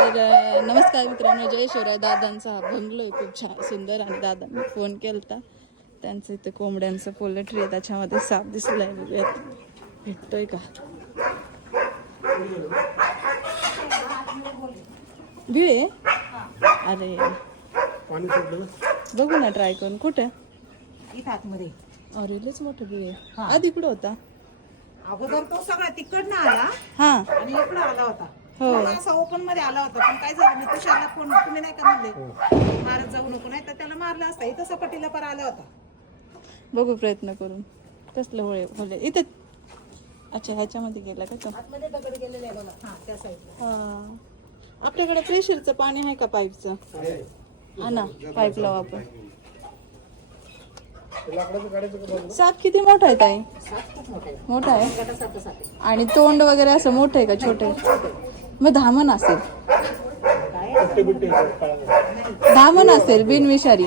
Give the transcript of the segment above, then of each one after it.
तर नमस्कार मित्रांनो, जय शिवराय. दादांचा हा बंगलो आहे खूप छान सुंदर आणि दादांनी फोन केलता. त्यांचं इथे कोंबड्यांचं पोल्ट्री आहे, त्याच्यामध्ये साप दिसलाय. बघूयात भेटतोय का. भिळे अरे बघू ना ट्राय करून. कुठे इथं आतमध्ये अरे लयच मोठं भिळे. आधी कुठं होता? अगोदर तो सगळा तिकडनं आला हा आणि इकडं आला होता. हो. पूर्ण असा ओपन मध्ये आला होता. पण काय झालं, मी तुषारला फोन, तुम्ही नाही का म्हणले मारत जाऊ नको, नाही तर त्याला मारला असता. इथं सपाटीला पर आला होता. बघू प्रयत्न करून. कसलं होळे होले इथे. अच्छा ह्याच्यामध्ये गेला का तो? आतमध्ये दगड गेलेले आहे बघा. हा त्या साईडला. हा. आपल्याकडे प्रेशरचं पाणी आहे का पाईपचं? हा ना, पाईप लावू आपण. साप किती मोठा आहे ताई? खूप मोठा आहे. मोठा आहे गटासारखं साप आहे. आणि तोंड वगैरे असं मोठं आहे का छोटे? मग धामण असेल. धामण असेल बिनविषारी,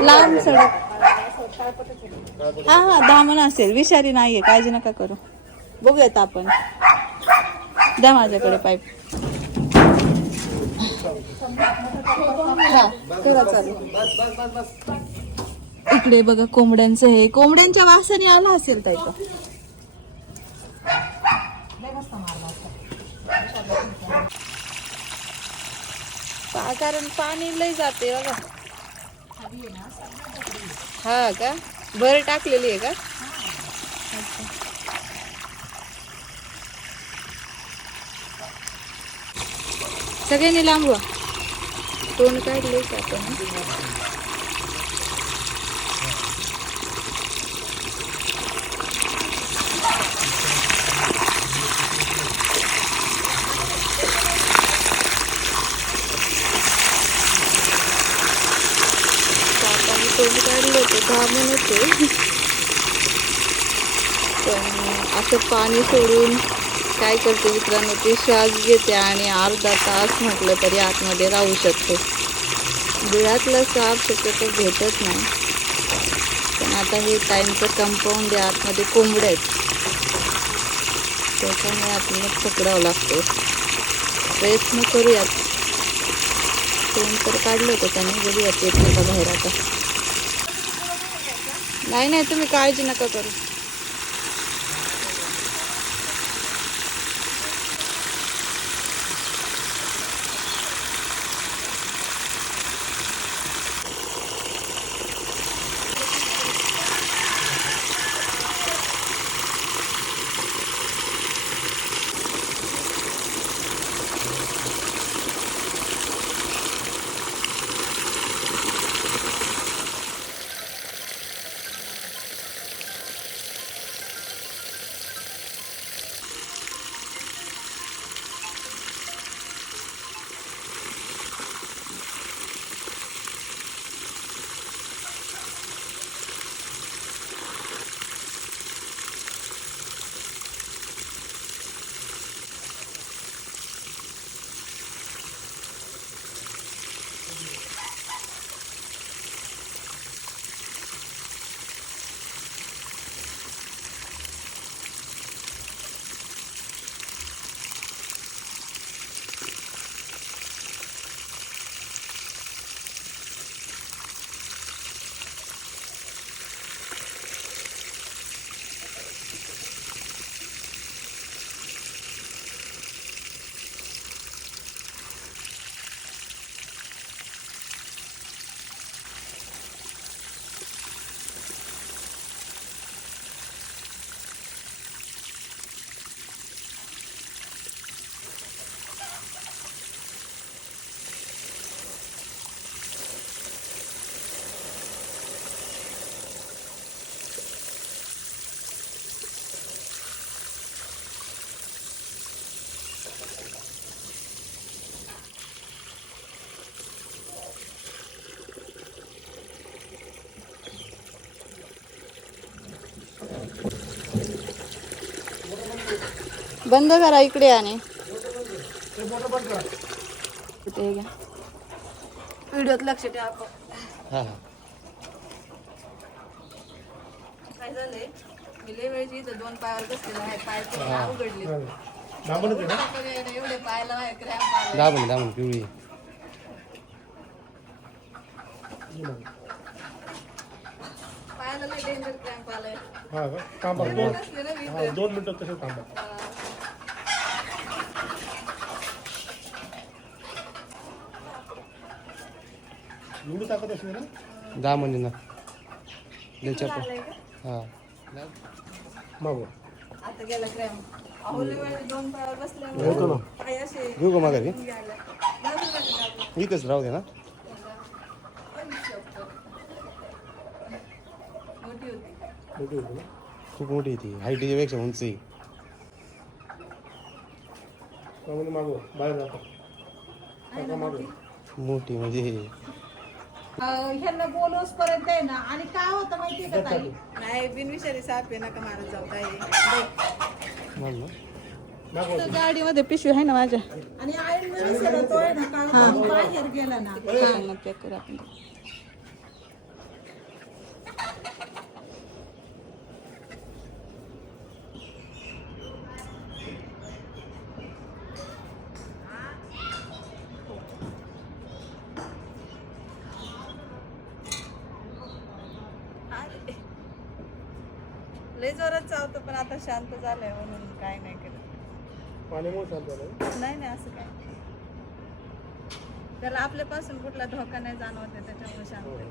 लांब सडक. हा हा धामण असेल, विषारी नाहीये, काळजी नका करू. बघूयात आपण. द्या माझ्याकडे पाईप. हा तेव्हा चालू. इकडे बघा कोंबड्यांचं हे. कोंबड्यांच्या वासाने आला असेल ताई तो. कारण पाणी लय जाते बघा. हा का, भर टाकलेली आहे का? अच्छा. सगळ्यांनी लांबवा. तोंड काढलेच आपण. तोंड काढलं होतं, घामून होते. पण असं पाणी सोडून काय करते मित्रांनो, ती श्वास घेते आणि अर्धा तास म्हटलं तरी आतमध्ये राहू शकते. बिळातला साप शक्यतो भेटत नाही. पण आता हे टाईमचं कंपाऊंड आहे, आतमध्ये कोंबड्या आहेत, त्याच्यामुळे आपल्याला पकडावं लागतं. प्रयत्न करूयात. तोंड तर काढलं होतं त्याने, बघूयात येते का बाहेर आता. नाही नाही, तुम्ही काळजी नका करू. बंद करा इकडे. आणि कुठे घ्या, व्हिडिओत लक्ष ठेवा. काय झालंय, मी लय वेळची इथं 2 पायावर बसलेला आहे, पाय उघडले. दाबणच आहे ना? एवढे पाहायला आहे क्रॅम्प आले. दाबण पिवळी पाहायला लय डेंजर क्रॅम्प आलाय. हा का? थांबा नसले ना मी. 2 मिनिटं तसे थांबा. एवढी ताकद असली ना? दामण ना द्यायच्या आलंय का? हा मागो. आता गेला क्रॅम्प. अहो लय वेळ 2 पायावर बसल्यामुळे होतो ना. पाय असे घेऊ का माघारी गेले. नवीन नवीन आपलं. इथंच राहू दे ना मोठी होती. मोठी होती ना? खूप मोठी आहे ती हाईटीच्या पेक्षा उंची आहे. त्यामध्ये मागो बाहेर जातो. आहे ना मोठी? मोठी म्हणजे ह्यांना बोलवस पर्यंत आहे ना. आणि काय होतं माहितीये का ताई, नाही बिनविषारी साप आहे नका मारत जाऊ ताई. माग ना. मागो. तर गाडीमध्ये पिशवी आहे ना माझ्या. आणि आईन वेळेस आहे ना, तो आहे ना का बाहेर गेला ना, चांगलं पॅक करू आपण. लय जोरात चावतो पण आता शांत झालंय म्हणून काय नाही करत. पाण्यामुळे शांत झालं. नाही नाही असं काय. त्याला आपल्यापासून कुठला धोका नाही जाणवत आहे त्याच्यामुळे शांत आहे.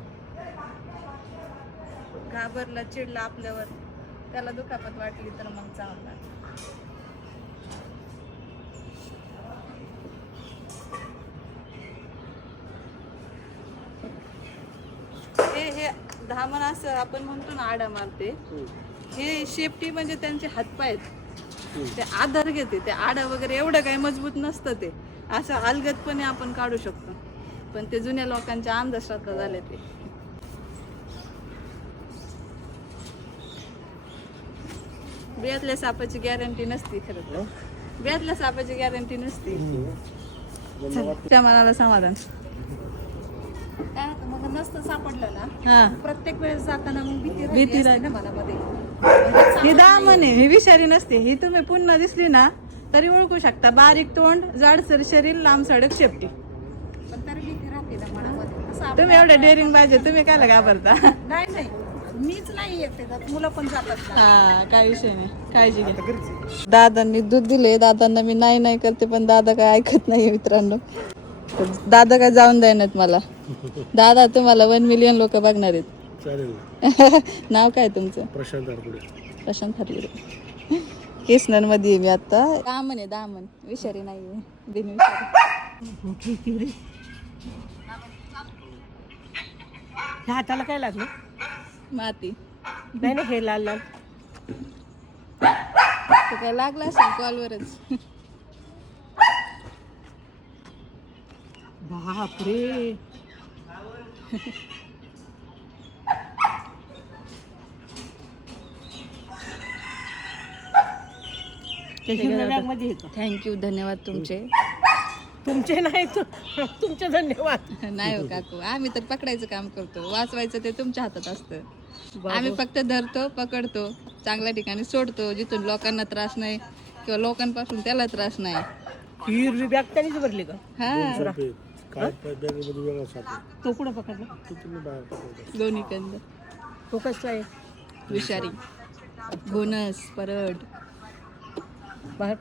घाबरला चिडला आपल्यावर त्याला दुखापत वाटली तर मग चावणार. हे धामण असं आपण म्हणतो ना आडा मारते. हे शेपटी म्हणजे त्यांचे हातपाय आहेत. ते आधार घेते. ते आडा वगैरे एवढं काही मजबूत नसतं. ते असं अलगदपणे आपण काढू शकतो. पण ते जुन्या लोकांच्या अंधश्रद्धा झाले ते. बियातल्या सापाची गॅरंटी नसती खरं तर. बियातल्या सापाची गॅरंटी नसती. त्या मनाला समाधान. काय होतं मग नसतं सापडलं ना, हा प्रत्येक वेळेस जाताना मग भीती भीती राहते ना मनामध्ये. ही दामण आहे. ही विषारी नसते. ही तुम्ही पुन्हा दिसली ना तरी ओळखू शकता. बारीक तोंड, जाडसर शरीर, लांब सडक शेपटी. पण तरी भीती राहते ना मनामध्ये. असं तुम्ही एवढे डेअरिंग पाहिजे. तुम्ही काय घाबरता? नाही नाही, मीच नाही येते त्यात, मुलं पण जातात ना. हा काय विषय नाही. काळजी घ्या. दादांनी दूध दिले. दादांना मी नाही नाही करते पण दादा काय ऐकत नाही मित्रांनो. दादा काय जाऊन द्यायनात मला. दादा तुम्हाला 1 मिलियन लोक बघणार आहेत. चालेल. नाव काय तुमचं? प्रशांत आरपुडे. प्रशांत हरगुडे. केसनर मध्ये आहे मी आता. दामन आहे दामन. विषारी नाहीये. बिनविषारी. ह्या हाताला काय लागलं? माती. नाही ना, हे लाल लाल. ते काय लागलं असेल कॉलवरच. बापरे. थँक्यू धन्यवाद तुमचे. तुमचे नाही, तुमचे धन्यवाद. नाही हो काकू, आम्ही तर पकडायचं काम करतो. वाचवायचं ते तुमच्या हातात असतं. आम्ही फक्त धरतो, पकडतो, चांगल्या ठिकाणी सोडतो जिथून लोकांना त्रास नाही किंवा लोकांपासून त्याला त्रास नाही. हिरवी बॅग त्यांनीच भरली का? हा काय बॅगेमध्ये वेगळा सापडला. तो कुठं पकडला? तो तुम्ही बाहेर पकडला. दोन्ही कंद. तो कसला आहे? विषारी, घोणस, परड. बाहेर